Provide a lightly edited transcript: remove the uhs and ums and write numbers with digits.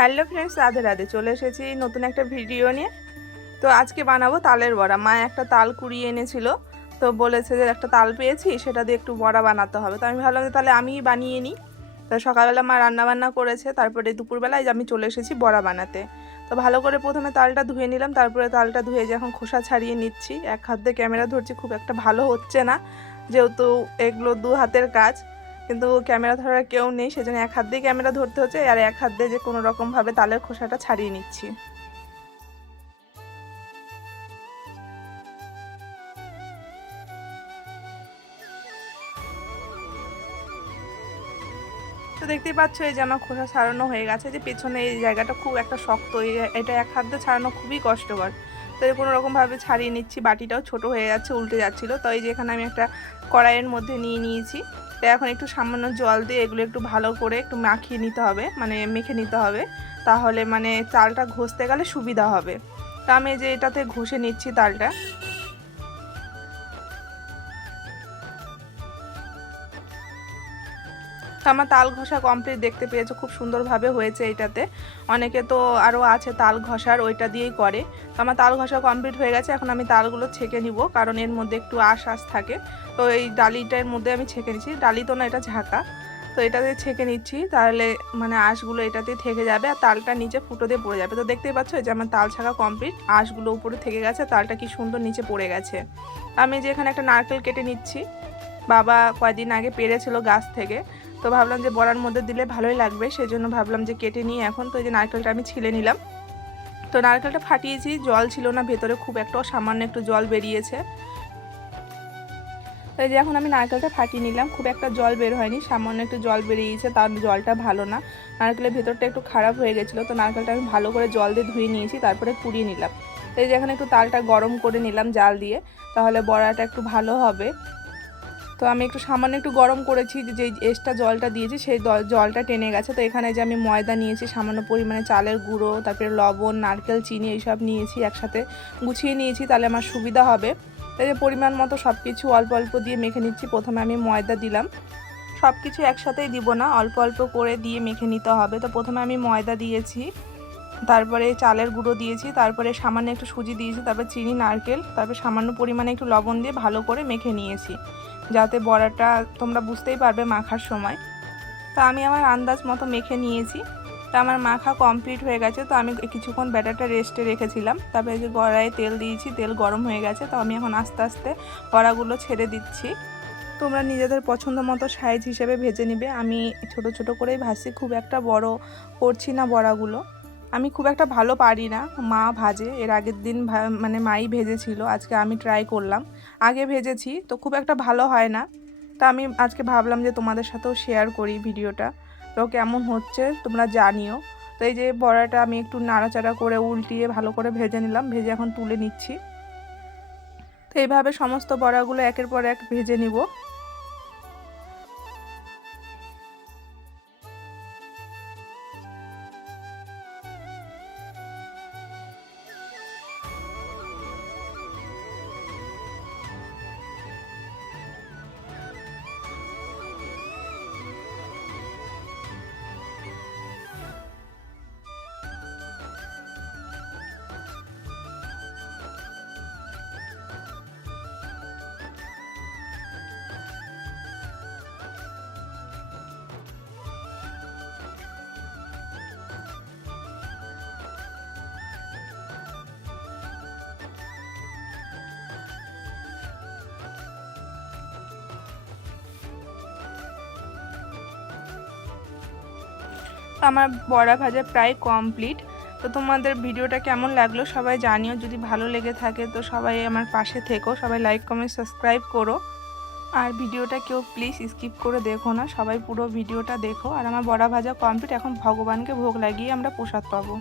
Hello friends, Radhe Radhe. চলে এসেছি নতুন একটা ভিডিও নিয়ে। তো আজকে বানাবো তালের বড়া। মা একটা তাল কুড়িয়ে এনেছিল, তো বলেছে যে একটা তাল পেয়েছি, সেটা দিয়ে একটু বড়া বানাতে হবে। তো আমি ভাবলাম যে তাহলে আমিই বানিয়ে নিই। তো সকালবেলা মা রান্না বান্না করেছে, তারপরে দুপুরবেলায় আমি চলে এসেছি বড়া বানাতে। তো ভালো করে প্রথমে তালটা ধুয়ে নিলাম, তারপরে তালটা ধুয়ে যে এখন খোসা ছাড়িয়ে নিচ্ছি। এক হাত দিয়ে ক্যামেরা ধরছি, খুব একটা ভালো হচ্ছে না যেহেতু এগুলো দু হাতের কাজ, কিন্তু ক্যামেরা ধরার কেউ নেই, সেজন্য এক হাত দিয়ে ক্যামেরা ধরতে হচ্ছে, আর এক হাত দিয়ে যে কোনো রকমভাবে তালের খোসাটা ছাড়িয়ে নিচ্ছি। তো দেখতেই পাচ্ছ এই যে আমার খোসা ছাড়ানো হয়ে গেছে। যে পেছনে এই জায়গাটা খুব একটা শক্ত, এটা এক হাত দিয়ে ছাড়ানো খুবই কষ্টকর। তো এই কোনো রকমভাবে ছাড়িয়ে নিচ্ছি। বাটিটাও ছোট হয়ে যাচ্ছে, উল্টে যাচ্ছিলো। তো এই যে এখানে আমি একটা কড়াইয়ের মধ্যে নিয়ে নিয়েছি। তো এখন একটু সামান্য জল দিয়ে এগুলো একটু ভালো করে একটু মাখিয়ে নিতে হবে, মানে মেখে নিতে হবে, তাহলে মানে চালটা ঘষতে গেলে সুবিধা হবে। তো আমি যে এটাতে ঘষে নিচ্ছি তালটা। তো আমার তাল ঘষা কমপ্লিট, দেখতে পেয়েছো খুব সুন্দরভাবে হয়েছে এটাতে। অনেকে তো আরও আছে তাল ঘষার, ওইটা দিয়েই করে। তো আমার তাল ঘষা কমপ্লিট হয়ে গেছে। এখন আমি তালগুলো ছেঁকে নিব, কারণ এর মধ্যে একটু আঁশ থাকে। তো এই ডালিটার মধ্যে আমি ছেঁকে নিচ্ছি, ডালি তো না, এটা ঝাঁকা। তো এটাতে ছেঁকে নিচ্ছি, তাহলে মানে আঁশগুলো এটাতে থেকে যাবে আর তালটা নিচে ফুটো দিয়ে পড়ে যাবে। তো দেখতেই পাচ্ছ যে আমার তাল ছাঁকা কমপ্লিট, আঁশগুলো উপরে থেকে গেছে, তালটা কি সুন্দর নিচে পড়ে গেছে। আমি যে এখানে একটা নারকেল কেটে নিচ্ছি, বাবা কয়েকদিন আগে পেড়েছিল গাছ থেকে। তো ভাবলাম যে বড়ার মধ্যে দিলে ভালোই লাগবে, সেজন্য ভাবলাম যে কেটে নিই এখন। তো এই যে নারকেলটা আমি ছিলে নিলাম। তো নারকেলটা ফাটিয়েছি, জল ছিল না ভেতরে খুব একটা, সামান্য একটু জল বেরিয়েছে। তো এই যে এখন আমি নারকেলটা ফাটিয়ে নিলাম, খুব একটা জল বের হয়নি, সামান্য একটু জল বেরিয়েছে, তার জলটা ভালো না, নারকেলের ভেতরটা একটু খারাপ হয়ে গেছিলো। তো নারকেলটা আমি ভালো করে জল দিয়ে ধুয়ে নিয়েছি, তারপরে কুড়িয়ে নিলাম। তো এই যে এখন একটু তালটা গরম করে নিলাম জাল দিয়ে, তাহলে বড়াটা একটু ভালো হবে। তো আমি একটু সামান্য একটু গরম করেছি, যে এক্সট্রা জলটা দিয়েছি সেই জলটা টেনে গেছে। তো এখানে যে আমি ময়দা নিয়েছি, সামান্য পরিমাণে চালের গুঁড়ো, তারপরে লবণ, নারকেল, চিনি এইসব নিয়েছি, একসাথে গুছিয়ে নিয়েছি, তাহলে আমার সুবিধা হবে। তাই যে পরিমাণ মতো সব কিছু অল্প অল্প দিয়ে মেখে নিচ্ছি। প্রথমে আমি ময়দা দিলাম, সব কিছু একসাথেই দিব না, অল্প অল্প করে দিয়ে মেখে নিতে হবে। তো প্রথমে আমি ময়দা দিয়েছি, তারপরে চালের গুঁড়ো দিয়েছি, তারপরে সামান্য একটু সুজি দিয়েছি, তারপর চিনি, নারকেল, তারপর সামান্য পরিমাণে একটু লবণ দিয়ে ভালো করে মেখে নিয়েছি, যাতে বড়াটা তোমরা বুঝতেই পারবে মাখার সময়। তো আমি আমার আন্দাজ মতো মেখে নিয়েছি। তো আমার মাখা কমপ্লিট হয়ে গেছে। তো আমি কিছুক্ষণ ব্যাটারটা রেস্টে রেখেছিলাম, তারপরে যে কড়াইয়ে তেল দিয়েছি, তেল গরম হয়ে গেছে। তো আমি এখন আস্তে আস্তে বড়াগুলো ছেড়ে দিচ্ছি। তোমরা নিজেদের পছন্দ মতো সাইজ হিসেবে ভেজে নিবে। আমি ছোট ছোট করেই ভাজছি, খুব একটা বড় করছি না বড়াগুলো। আমি খুব একটা ভালো পারি না, মা ভাজে, এর আগের দিন মানে মাই ভেজেছিল, আজকে আমি ট্রাই করলাম। আগে ভেজেছি তো খুব একটা ভালো হয় না। তা আমি আজকে ভাবলাম যে তোমাদের সাথেও শেয়ার করি ভিডিওটা, তো কেমন হচ্ছে তোমরা জানিও। তো এই যে বড়াটা আমি একটু নাড়াচাড়া করে উল্টিয়ে ভালো করে ভেজে নিলাম, ভেজে এখন তুলে নিচ্ছি। তো এইভাবে সমস্ত বড়াগুলো একের পর এক ভেজে নিব। আমার বড়া ভাজা প্রায় কমপ্লিট। তো তোমাদের ভিডিওটা কেমন লাগলো সবাই জানিও, যদি ভালো লেগে থাকে তো সবাই আমার পাশে থেকো, সবাই লাইক কমেন্ট সাবস্ক্রাইব করো। আর ভিডিওটা কেউ প্লিজ স্কিপ করে দেখো না, সবাই পুরো ভিডিওটা দেখো। আর আমার বড়া ভাজা কমপ্লিট, এখন ভগবানকে ভোগ লাগিয়ে আমরা প্রসাদ পাবো।